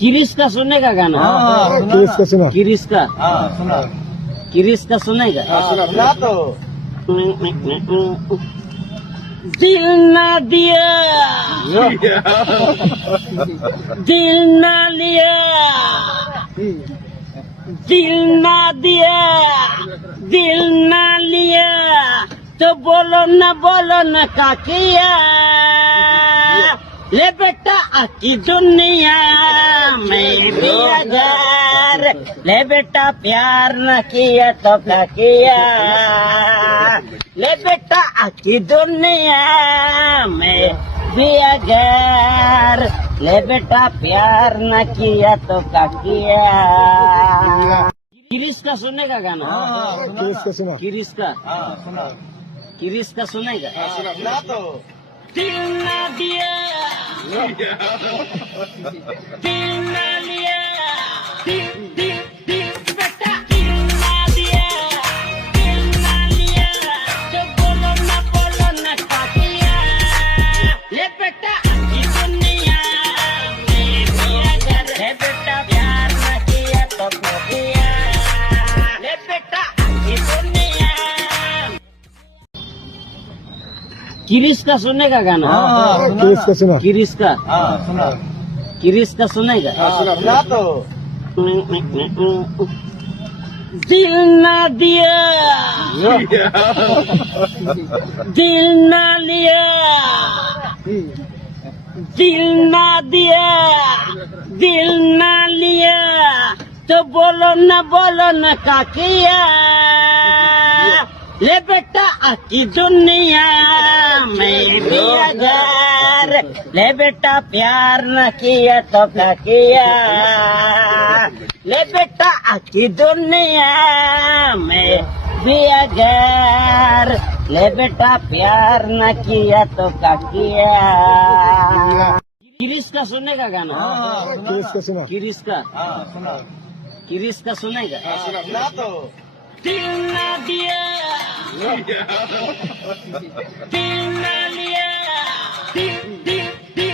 किरिस का सुनने का गाना? किरिस का सुना? किरिस का? सुना किरिस का सुनेगा? सुना तो दिल ना दिया, दिल ना लिया, दिल ना दिया, दिल ना लिया, तो बोलो न का किया। ले बेटा आकी दुनिया में भी अगर ले बेटा प्यार न किया तो क्या किया। ले बेटा आकी दुनिया में भी अगर ले बेटा प्यार न किया तो क्या किया। किरिस का सुनने का गाना? किरिस का सुना? किरिस का? सुना किरिस का सुनेगा? सुना तो दिल ना दिया, दिल ना लिया, दिल बेटा दिल ना दिया, दिल ना लिया, तो बोलो न का किया। ले बेटा की दुनिया में भी अगर ले बेटा प्यार न किया तो क्या किया। ले बेटा की दुनिया। किरिस का सुनने का गाना? किरिस का सुना? किरिस का? सुना किरिस का सुनेगा? सुना तो दिल ना दिया, दिल ना लिया, दिल ना दिया, दिल ना लिया, तो बोलो न का किया। ले बेटा आकी दुनिया में भी अगर ले बेटा प्यार न किया तो क्या किया। ले बेटा आकी दुनिया में भी अगर ले बेटा प्यार न किया तो क्या किया। किरिस का सुनने का गाना? किरिस का सुना? किरिस का? सुना किरिस का सुनेगा? सुना तो दिल ना दिया, दिल ना लिया, दिल